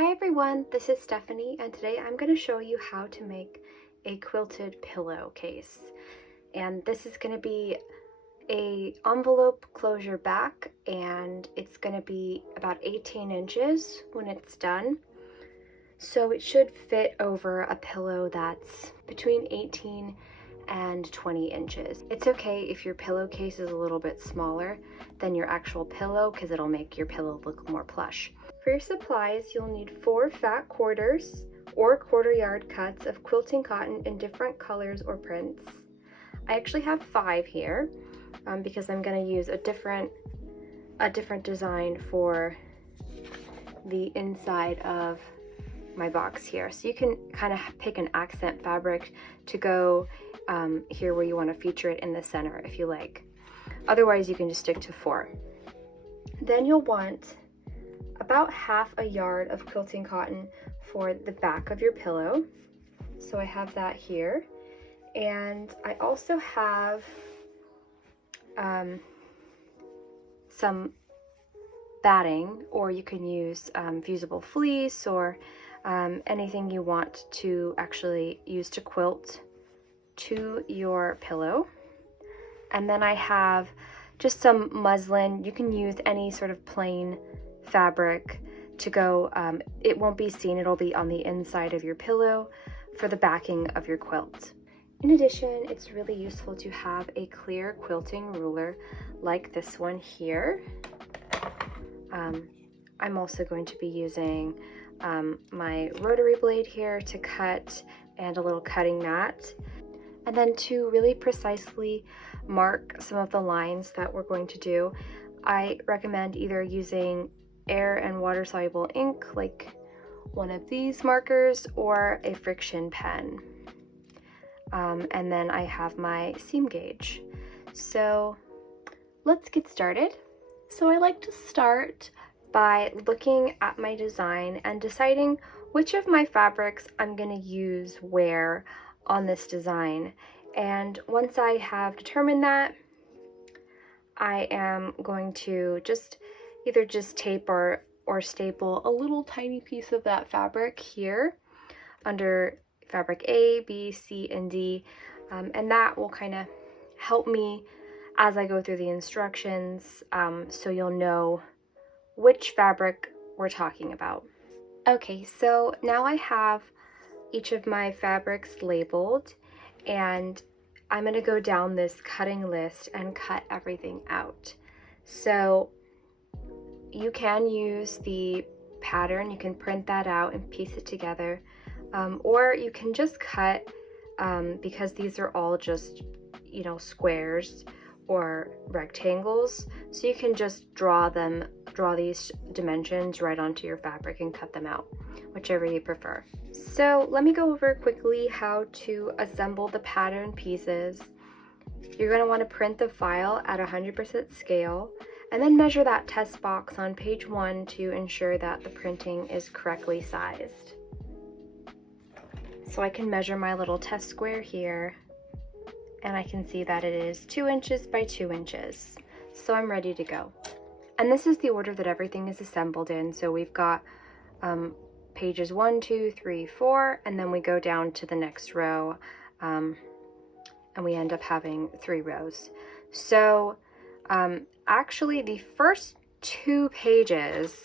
Hi everyone, this is Stephanie and today I'm going to show you how to make a quilted pillowcase. And this is going to be a envelope closure back and it's going to be about 18 inches when it's done. So it should fit over a pillow that's between 18 and 20 inches. It's okay if your pillowcase is a little bit smaller than your actual pillow because it'll make your pillow look more plush. For your supplies, you'll need 4 fat quarters or quarter-yard cuts of quilting cotton in different colors or prints. I actually have 5 here because I'm going to use a different design for the inside of my box here. So you can kind of pick an accent fabric to go here where you want to feature it in the center if you like. Otherwise, you can just stick to 4. Then you'll want about half a yard of quilting cotton for the back of your pillow. So I have that here. And I also have some batting, or you can use fusible fleece or anything you want to actually use to quilt to your pillow. And then I have just some muslin. You can use any sort of plain fabric to go, it won't be seen, it'll be on the inside of your pillow for the backing of your quilt. In addition, it's really useful to have a clear quilting ruler like this one here. I'm also going to be using my rotary blade here to cut and a little cutting mat. And then to really precisely mark some of the lines that we're going to do, I recommend either using air and water soluble ink like one of these markers or a frixion pen. And then I have my seam gauge. So let's get started. So I like to start by looking at my design and deciding which of my fabrics I'm going to use where on this design. And once I have determined that, I am going to either tape or staple a little tiny piece of that fabric here under fabric A, B, C, and D, and that will kind of help me as I go through the instructions, so you'll know which fabric we're talking about. Okay, so now I have each of my fabrics labeled, and I'm going to go down this cutting list and cut everything out. So you can use the pattern, you can print that out and piece it together, or you can just cut, because these are all just, squares or rectangles, so you can just draw these dimensions right onto your fabric and cut them out, whichever you prefer. So let me go over quickly how to assemble the pattern pieces. You're going to want to print the file at 100% scale and then measure that test box on page 1 to ensure that the printing is correctly sized. So I can measure my little test square here, and I can see that it is 2 inches by 2 inches. So I'm ready to go. And this is the order that everything is assembled in. So we've got pages 1, 2, 3, 4, and then we go down to the next row, and we end up having 3 rows. So actually the first 2 pages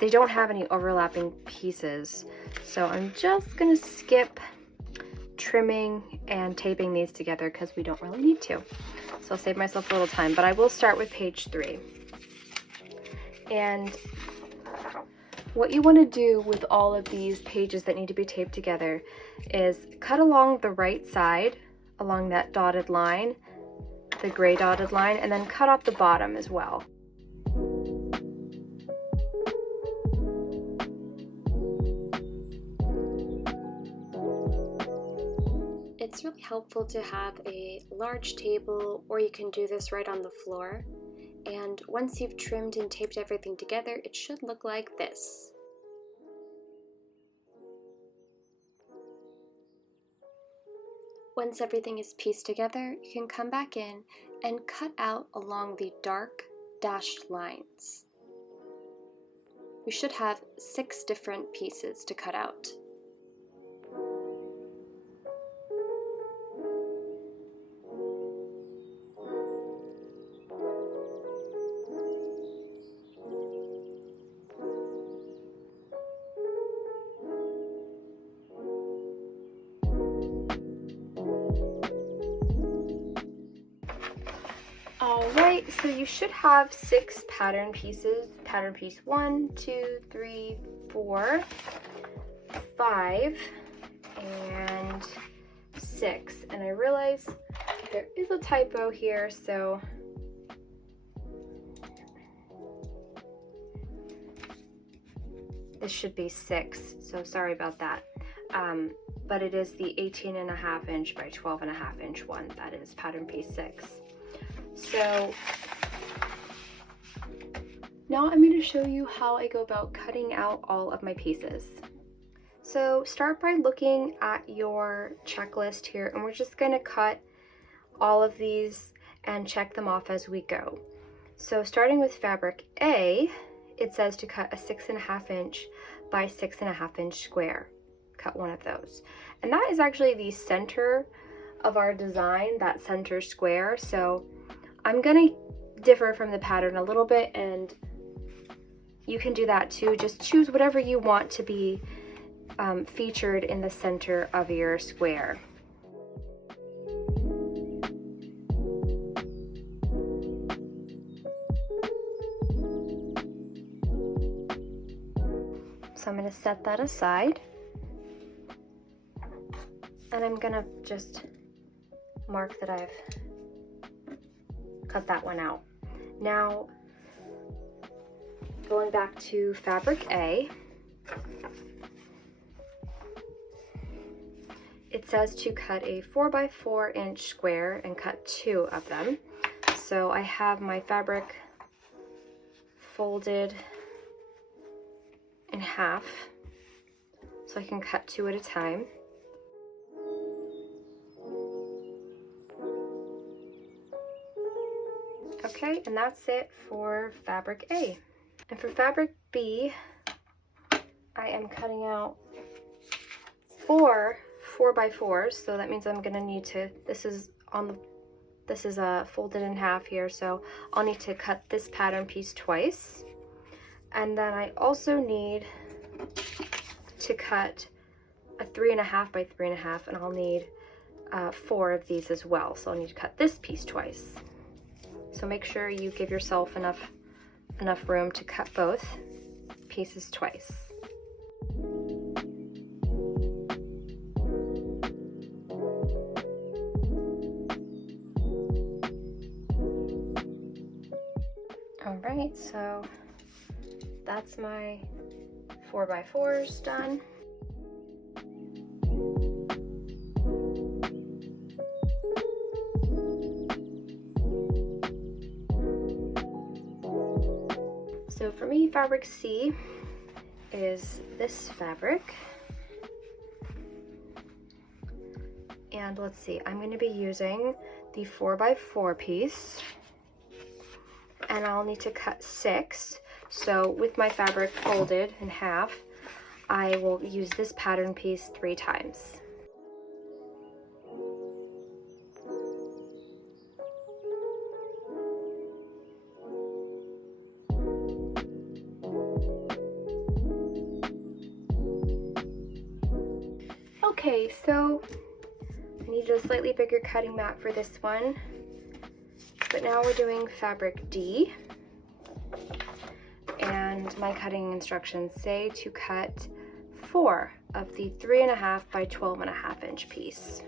they don't have any overlapping pieces. So I'm just gonna skip trimming and taping these together because we don't really need to. So I'll save myself a little time, but I will start with page 3. And what you want to do with all of these pages that need to be taped together is cut along the right side, along that dotted line, the gray dotted line, and then cut off the bottom as well. It's really helpful to have a large table, or you can do this right on the floor. And once you've trimmed and taped everything together, it should look like this. Once everything is pieced together, you can come back in and cut out along the dark dashed lines. You should have 6 different pieces to cut out. Alright, so you should have 6 pattern pieces. Pattern piece 1, 2, 3, 4, 5, and 6. And I realize there is a typo here, so this should be 6, so sorry about that. But it is the 18.5 inch by 12.5 inch one. That is pattern piece 6. So now I'm going to show you how I go about cutting out all of my pieces. So start by looking at your checklist here, and we're just going to cut all of these and check them off as we go. So starting with fabric A, it says to cut a 6.5 inch by 6.5 inch square. Cut one of those. And that is actually the center of our design, that center square. So I'm going to differ from the pattern a little bit, and you can do that too. Just choose whatever you want to be featured in the center of your square. So I'm going to set that aside, and I'm going to just mark that I've cut that one out. Now, going back to fabric A, it says to cut a 4x4 inch square and cut 2 of them. So I have my fabric folded in half, so I can cut 2 at a time. Okay, and that's it for fabric A. And for fabric B, I am cutting out 4 4x4s, so that means I'm gonna need to, this is folded in half here, so I'll need to cut this pattern piece twice. And then I also need to cut a 3.5 by 3.5, and I'll need 4 of these as well, so I'll need to cut this piece twice. So make sure you give yourself enough room to cut both pieces twice. All right, so that's my 4x4s done. So for me, fabric C is this fabric. And let's see, I'm going to be using the 4x4 piece, and I'll need to cut 6. So with my fabric folded in half, I will use this pattern piece 3 times. Okay, so I need a slightly bigger cutting mat for this one, but now we're doing fabric D, and my cutting instructions say to cut 4 of the 3.5 by 12.5 inch piece.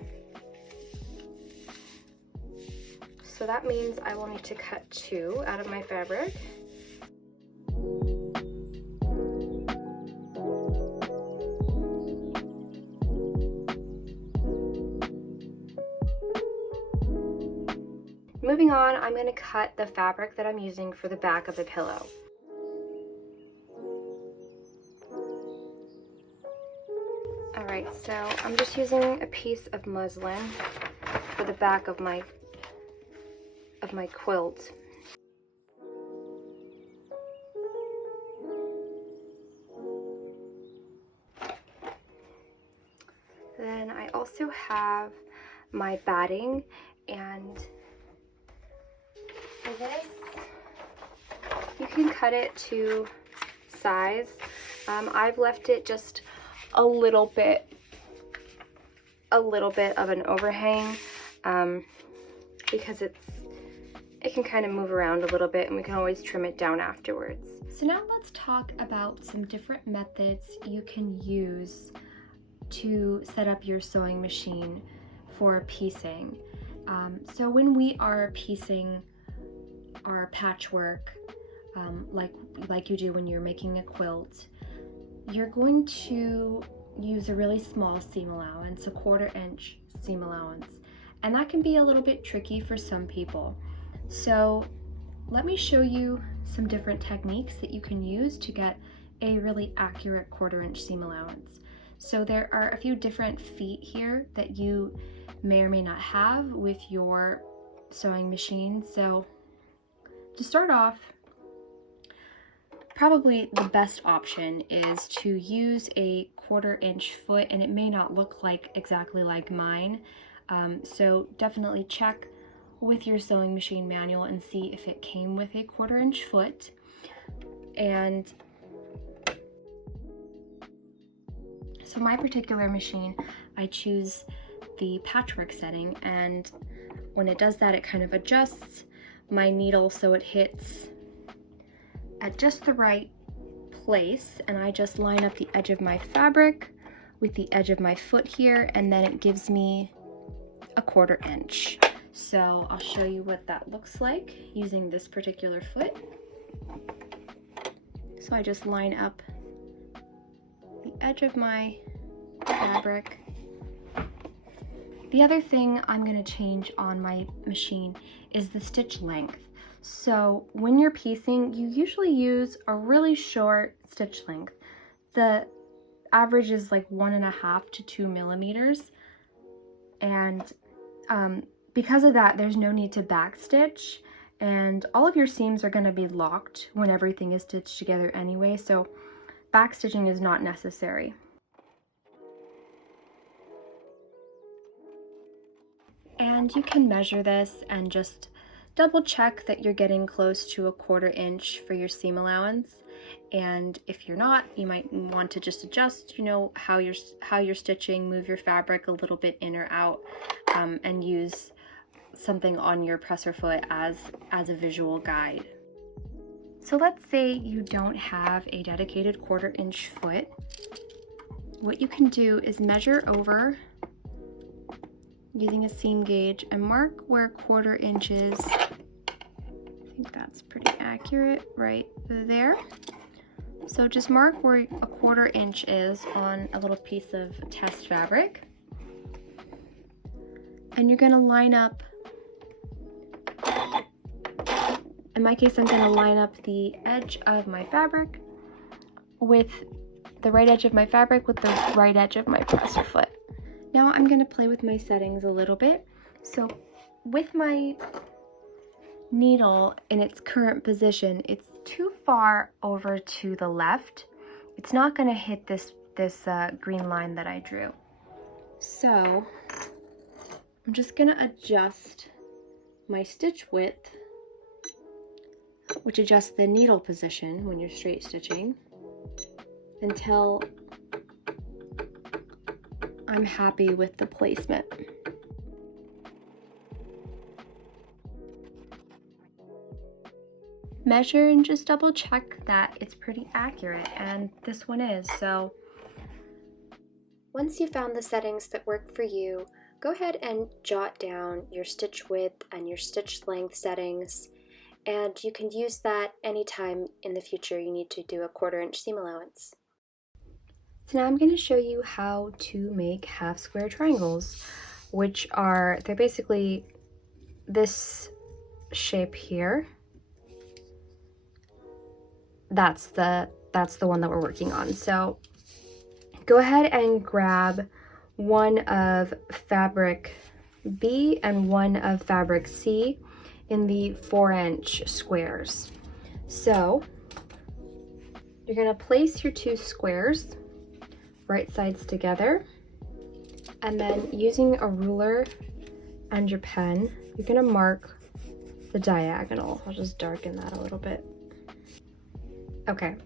So that means I will need to cut 2 out of my fabric. Moving on, I'm going to cut the fabric that I'm using for the back of the pillow. Alright, so I'm just using a piece of muslin for the back of my quilt. also have my batting, and for this, you can cut it to size. I've left it just a little bit of an overhang because it can kind of move around a little bit, and we can always trim it down afterwards. So now let's talk about some different methods you can use to set up your sewing machine for piecing. So when we are piecing our patchwork, like you do when you're making a quilt, you're going to use a really small seam allowance, a 1/4 inch seam allowance, and that can be a little bit tricky for some people. So let me show you some different techniques that you can use to get a really accurate 1/4 inch seam allowance. So there are a few different feet here that you may or may not have with your sewing machine. So to start off, probably the best option is to use a 1/4 inch foot, and it may not look exactly like mine. So definitely check with your sewing machine manual and see if it came with a 1/4 inch foot. And so my particular machine, I choose the patchwork setting, and when it does that, it kind of adjusts my needle so it hits at just the right place, and I just line up the edge of my fabric with the edge of my foot here, and then it gives me a 1/4 inch. So I'll show you what that looks like using this particular foot. So I just line up the edge of my fabric. The other thing I'm going to change on my machine is the stitch length. So when you're piecing, you usually use a really short stitch length. The average is like 1.5 to 2 millimeters. And because of that, there's no need to backstitch, and all of your seams are going to be locked when everything is stitched together anyway, so backstitching is not necessary. And you can measure this and just double check that you're getting close to a 1/4 inch for your seam allowance. And if you're not, you might want to just adjust, how you're stitching, move your fabric a little bit in or out, and use something on your presser foot as a visual guide. So let's say you don't have a dedicated 1/4 inch foot. What you can do is measure over using a seam gauge and mark where 1/4 inch is. I think that's pretty accurate right there. So just mark where a 1/4 inch is on a little piece of test fabric. And you're gonna line up, in my case, I'm gonna line up the edge of my fabric with the right edge of my fabric with the right edge of my presser foot. Now I'm gonna play with my settings a little bit. So with my needle in its current position, it's too far over to the left. It's not gonna hit this green line that I drew. So I'm just gonna adjust my stitch width, which adjusts the needle position when you're straight stitching, until I'm happy with the placement. Measure and just double check that it's pretty accurate, and this one is. So once you found the settings that work for you, go ahead and jot down your stitch width and your stitch length settings, and you can use that anytime in the future you need to do a 1/4 inch seam allowance. So now I'm going to show you how to make half square triangles, they're basically this shape here. That's the one that we're working on. So go ahead and grab one of fabric B and one of fabric C in the 4-inch squares. So you're going to place your two squares right sides together, And then using a ruler and your pen, you're gonna mark the diagonal. I'll just darken that a little bit. Okay.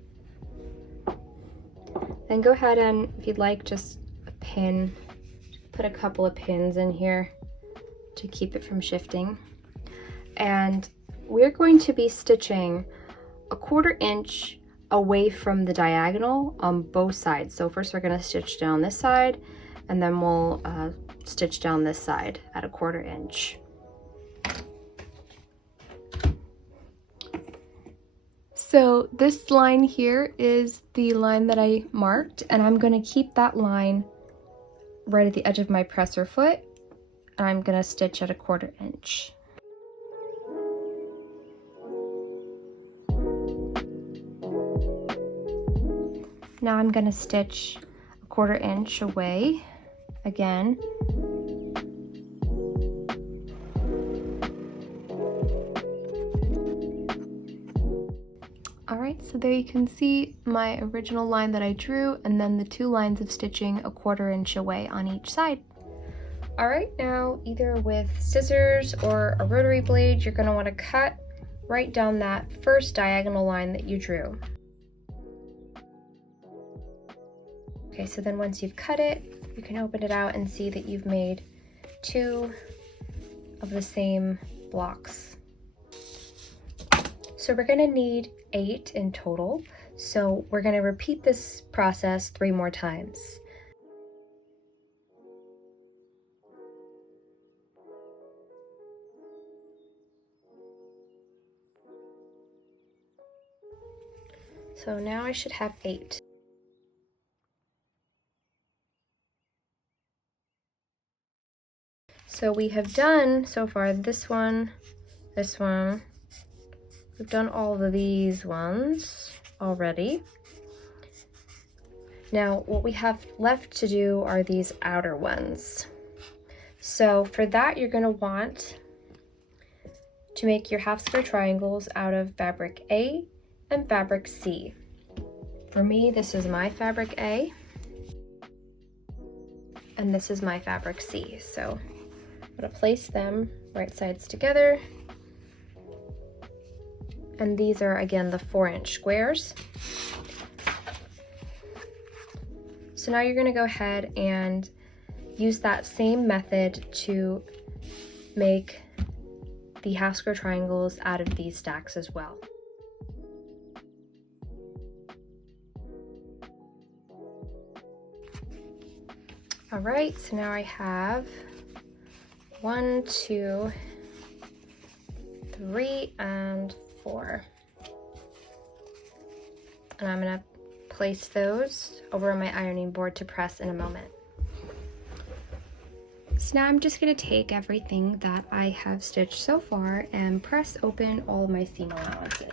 Then go ahead and, if you'd like, just a pin, put a couple of pins in here to keep it from shifting. And we're going to be stitching a 1/4 inch away from the diagonal on both sides. So first we're gonna stitch down this side, and then we'll stitch down this side at a 1/4 inch. So this line here is the line that I marked, and I'm going to keep that line right at the edge of my presser foot, and I'm going to stitch at a 1/4 inch. Now I'm going to stitch a 1/4 inch away again. Alright, so there you can see my original line that I drew, and then the 2 lines of stitching a 1/4 inch away on each side. Alright, now either with scissors or a rotary blade, you're going to want to cut right down that first diagonal line that you drew. Okay, so then once you've cut it, you can open it out and see that you've made 2 of the same blocks. So we're going to need 8 in total, so we're going to repeat this process 3 more times. So now I should have 8. So we have done so far this one, we've done all of these ones already. Now what we have left to do are these outer ones. So for that, you're going to want to make your half square triangles out of fabric A and fabric C. For me, this is my fabric A, and this is my fabric C. So I'm going to place them right sides together. And these are, again, the 4-inch squares. So now you're going to go ahead and use that same method to make the half square triangles out of these stacks as well. All right, so now I have 1, 2, 3, and 4. And I'm gonna place those over my ironing board to press in a moment. So now I'm just gonna take everything that I have stitched so far and press open all of my seam allowances.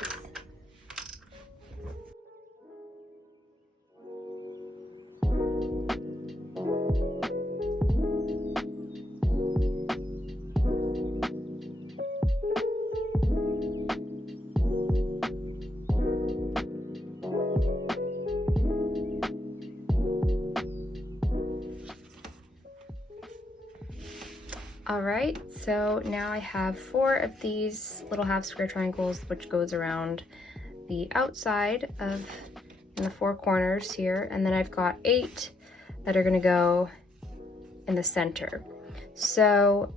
All right, so now I have 4 of these little half square triangles, which goes around the outside of in the 4 corners here, and then I've got 8 that are gonna go in the center. So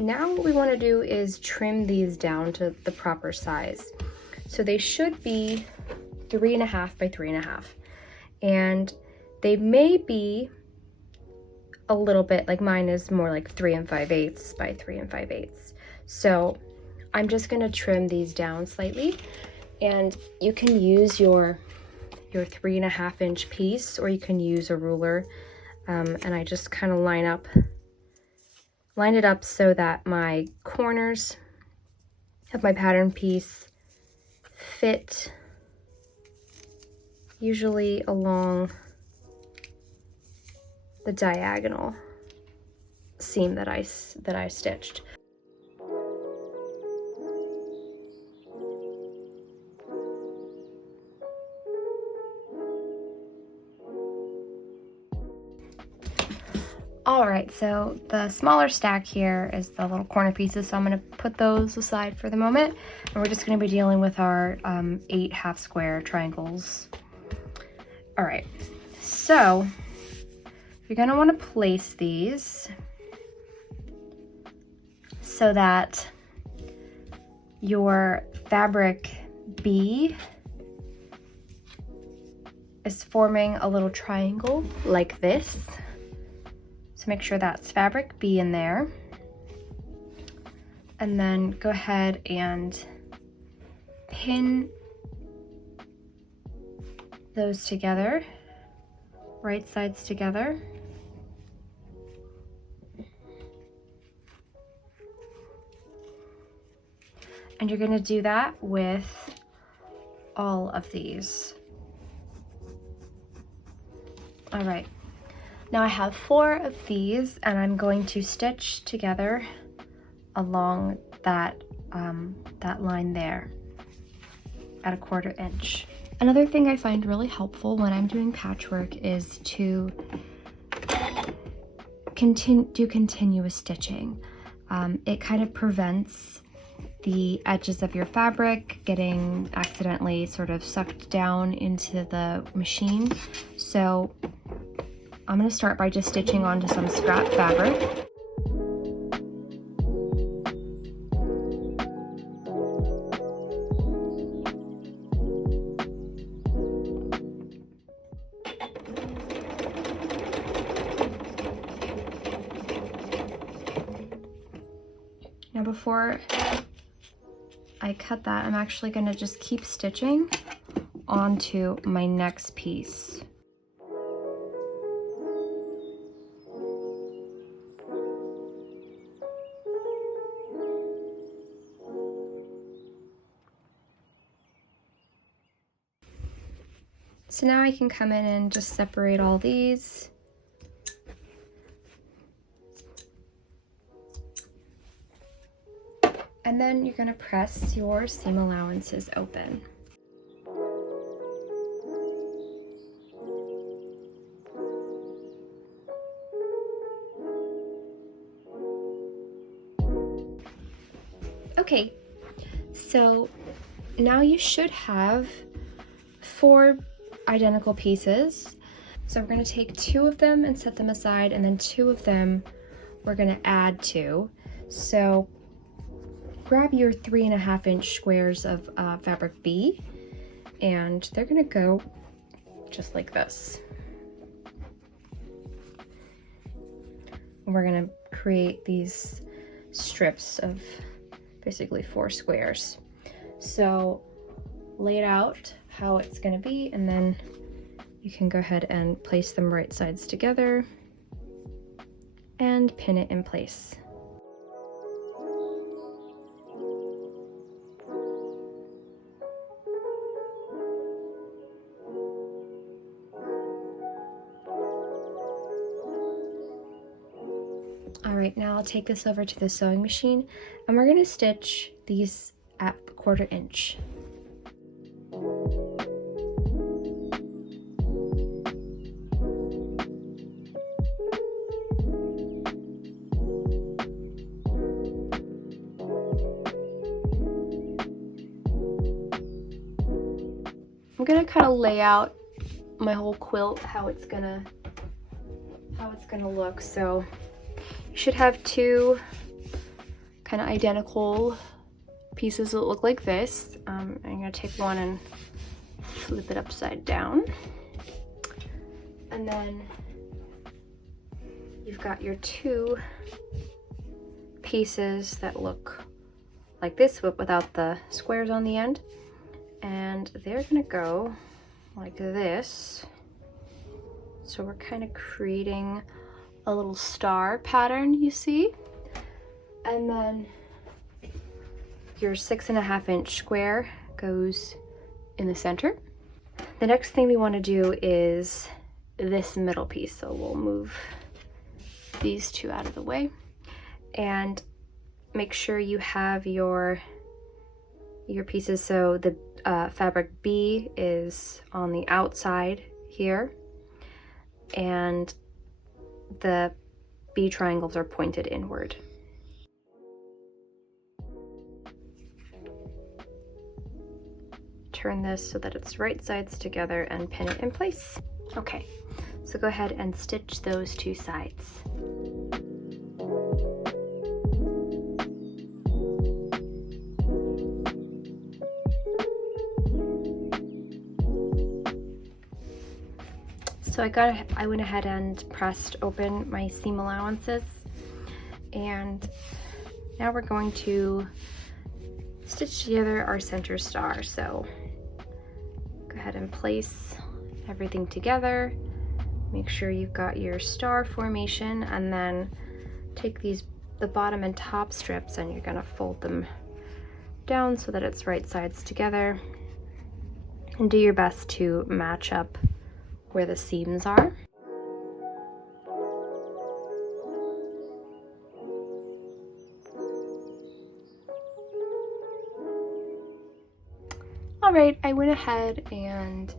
now what we wanna do is trim these down to the proper size. So they should be 3.5 by 3.5, and they may be a little bit, like mine is more like 3 5/8 by 3 5/8. So I'm just gonna trim these down slightly, and you can use your 3.5 inch piece, or you can use a ruler, and I just kind of line it up so that my corners of my pattern piece fit usually along the diagonal seam that I stitched. All right, so the smaller stack here is the little corner pieces, so I'm going to put those aside for the moment, and we're just going to be dealing with our 8 half square triangles. All right, so you're going to want to place these so that your fabric B is forming a little triangle like this. So make sure that's fabric B in there. And then go ahead and pin those together, right sides together. And you're going to do that with all of these. All right. Now I have 4 of these, and I'm going to stitch together along that, that line there at 1/4 inch. Another thing I find really helpful when I'm doing patchwork is to do continuous stitching. It kind of prevents the edges of your fabric getting accidentally sort of sucked down into the machine. So I'm going to start by just stitching onto some scrap fabric. Now before I cut that, I'm actually going to just keep stitching onto my next piece. So now I can come in and just separate all these. And then you're going to press your seam allowances open. Okay, so now you should have 4 identical pieces. So we're going to take 2 of them and set them aside, and then 2 of them we're going to add to. So grab your 3.5 inch squares of fabric B, and they're going to go just like this. And we're going to create these strips of basically 4 squares. So lay it out how it's going to be, and then you can go ahead and place them right sides together and pin it in place. All right, now I'll take this over to the sewing machine, and we're going to stitch these at 1/4 inch. I'm gonna kind of lay out my whole quilt how it's gonna look. So you should have 2 kind of identical pieces that look like this. I'm gonna take one and flip it upside down, and then you've got your 2 pieces that look like this without the squares on the end. And they're gonna go like this. So we're kind of creating a little star pattern, you see? And then your 6.5 inch square goes in the center. The next thing we want to do is this middle piece. So we'll move these 2 out of the way and make sure you have your pieces. So the fabric B is on the outside here, and the B triangles are pointed inward. Turn this so that it's right sides together and pin it in place. Okay, so go ahead and stitch those two sides. So I went ahead and pressed open my seam allowances, and now we're going to stitch together our center star. So go ahead and place everything together. Make sure you've got your star formation, and then take the bottom and top strips, and you're gonna fold them down so that it's right sides together, and do your best to match up where the seams are. All right, I went ahead and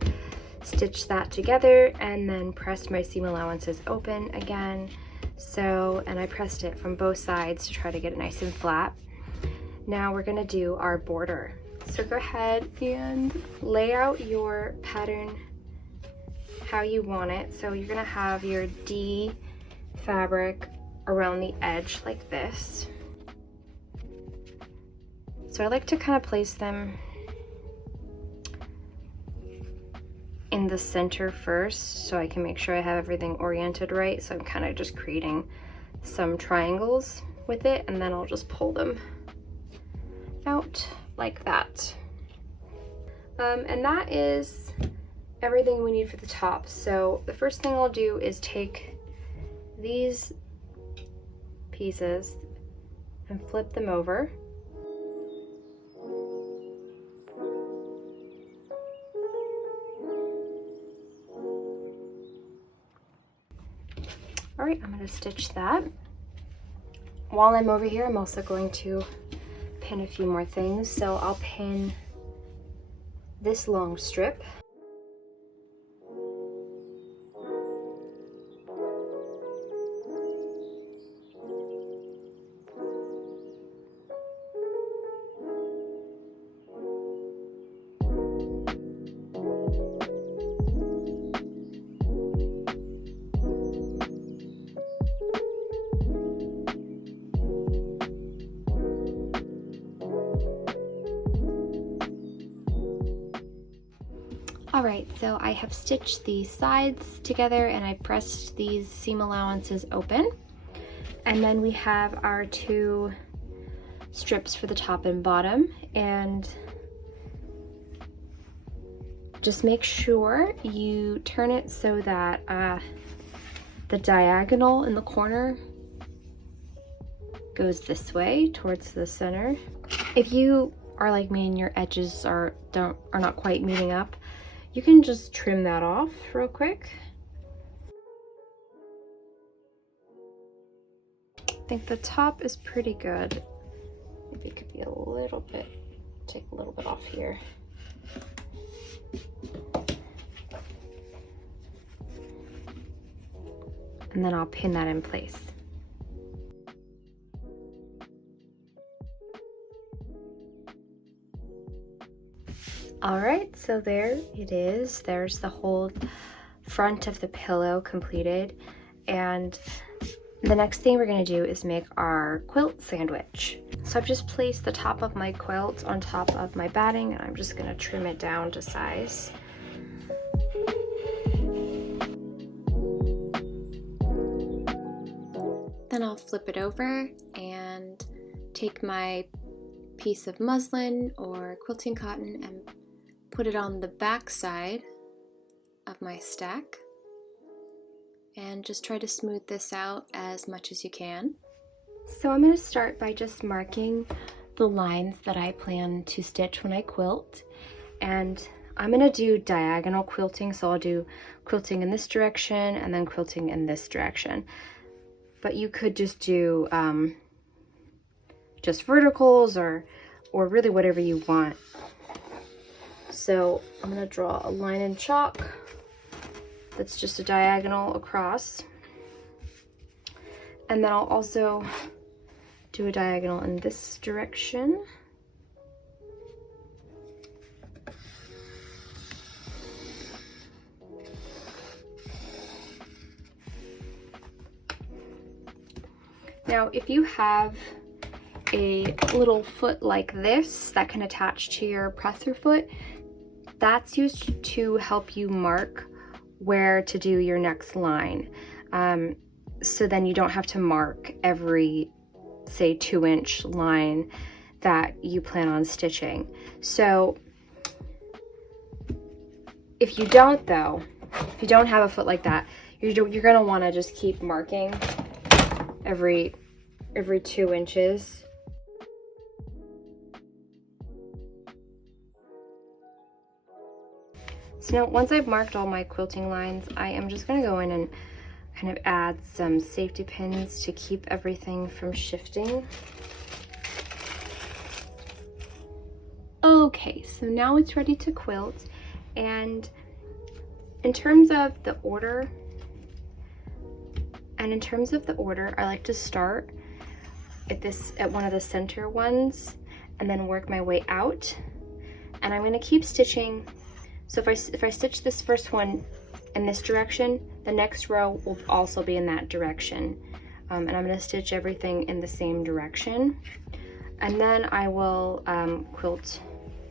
stitched that together and then pressed my seam allowances open again. And I pressed it from both sides to try to get it nice and flat. Now we're gonna do our border. So go ahead and lay out your pattern how you want it. So you're gonna have your D fabric around the edge like this. So I like to kind of place them in the center first so I can make sure I have everything oriented right. So I'm kind of just creating some triangles with it, and then I'll just pull them out like that. And that is everything we need for the top. So the first thing I'll do is take these pieces and flip them over. All right, I'm going to stitch that. While I'm over here, I'm also going to pin a few more things. So I'll pin this long strip. All right, so I have stitched the sides together and I pressed these seam allowances open. And then we have our two strips for the top and bottom, and just make sure you turn it so that the diagonal in the corner goes this way towards the center. If you are like me and your edges are not quite meeting up, you can just trim that off real quick. I think the top is pretty good. Maybe it could be a little bit, take a little bit off here. And then I'll pin that in place. All right, so there it is. There's the whole front of the pillow completed. And the next thing we're gonna do is make our quilt sandwich. So I've just placed the top of my quilt on top of my batting, and I'm just gonna trim it down to size. Then I'll flip it over and take my piece of muslin or quilting cotton and put it on the back side of my stack, and just try to smooth this out as much as you can. So I'm going to start by just marking the lines that I plan to stitch when I quilt, and I'm going to do diagonal quilting, so I'll do quilting in this direction and then quilting in this direction. But you could just do just verticals or really whatever you want. So I'm going to draw a line in chalk that's just a diagonal across. And then I'll also do a diagonal in this direction. Now, if you have a little foot like this that can attach to your press-through foot, that's used to help you mark where to do your next line. So then you don't have to mark every, say, 2-inch line that you plan on stitching. So if you don't though, if you don't have a foot like that, you're gonna wanna just keep marking every 2 inches. So now once I've marked all my quilting lines, I am just gonna go in and kind of add some safety pins to keep everything from shifting. Okay, so now it's ready to quilt, and in terms of the order, I like to start at one of the center ones and then work my way out. And I'm going to keep stitching. So if I stitch this first one in this direction, the next row will also be in that direction. And I'm going to stitch everything in the same direction. And then I will quilt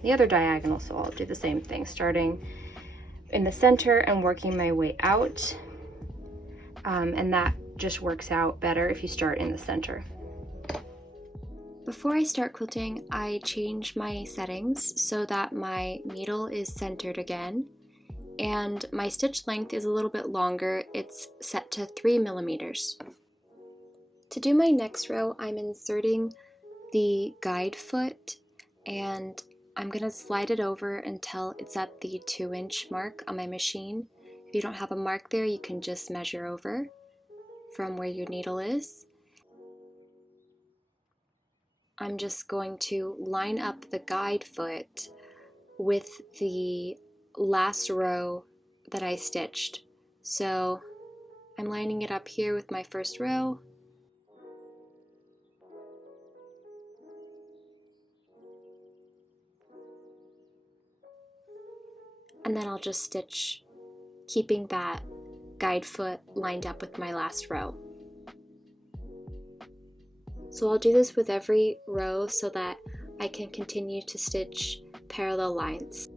the other diagonal. So I'll do the same thing, starting in the center and working my way out. And that just works out better if you start in the center. Before I start quilting, I change my settings so that my needle is centered again, and my stitch length is a little bit longer. It's set to 3 millimeters. To do my next row, I'm inserting the guide foot, and I'm going to slide it over until it's at the 2-inch mark on my machine. If you don't have a mark there, you can just measure over from where your needle is. I'm just going to line up the guide foot with the last row that I stitched. So I'm lining it up here with my first row. And then I'll just stitch, keeping that guide foot lined up with my last row. So I'll do this with every row so that I can continue to stitch parallel lines.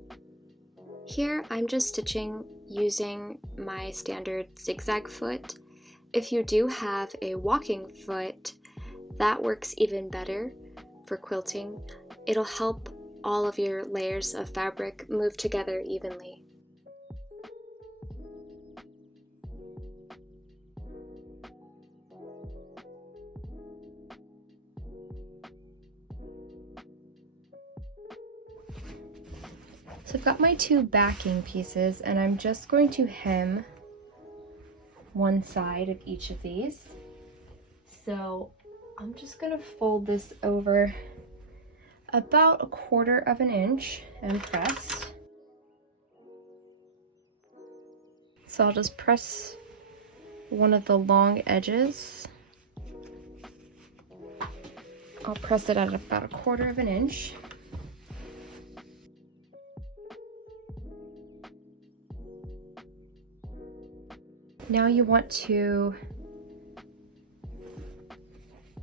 Here I'm just stitching using my standard zigzag foot. If you do have a walking foot, that works even better for quilting. It'll help all of your layers of fabric move together evenly. So I've got my 2 backing pieces, and I'm just going to hem one side of each of these. So I'm just going to fold this over about 1/4 inch and press. So I'll just press one of the long edges. I'll press it at about 1/4 inch. Now you want to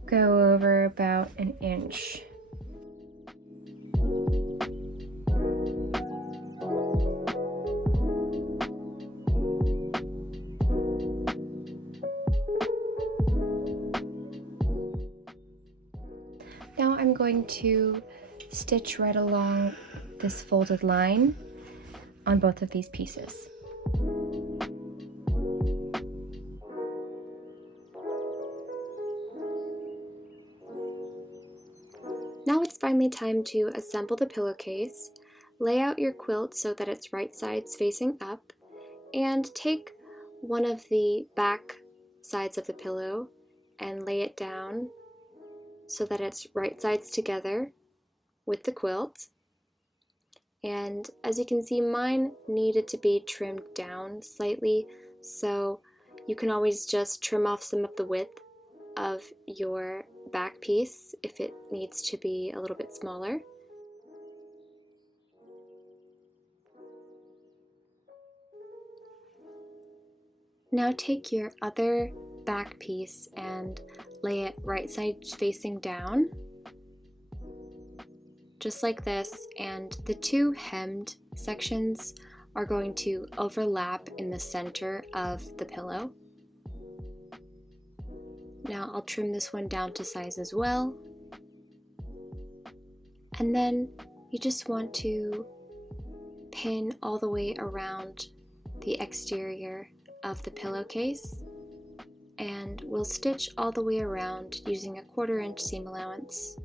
go over about 1 inch. Now I'm going to stitch right along this folded line on both of these pieces. Now it's finally time to assemble the pillowcase. Lay out your quilt so that it's right sides facing up, and take one of the back sides of the pillow and lay it down so that it's right sides together with the quilt. And as you can see, mine needed to be trimmed down slightly, so you can always just trim off some of the width of your back piece if it needs to be a little bit smaller. Now take your other back piece and lay it right side facing down, just like this, and the two hemmed sections are going to overlap in the center of the pillow. Now I'll trim this one down to size as well. And then you just want to pin all the way around the exterior of the pillowcase, and we'll stitch all the way around using a 1/4 inch seam allowance.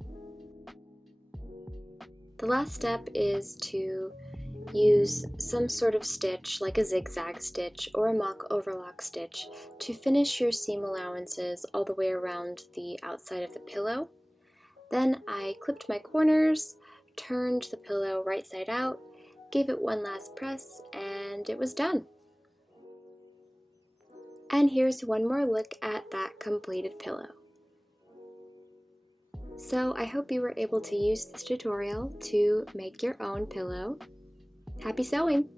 The last step is to use some sort of stitch like a zigzag stitch or a mock overlock stitch to finish your seam allowances all the way around the outside of the pillow. Then I clipped my corners, turned the pillow right side out, gave it one last press, and it was done. And here's one more look at that completed pillow. So I hope you were able to use this tutorial to make your own pillow. Happy sewing!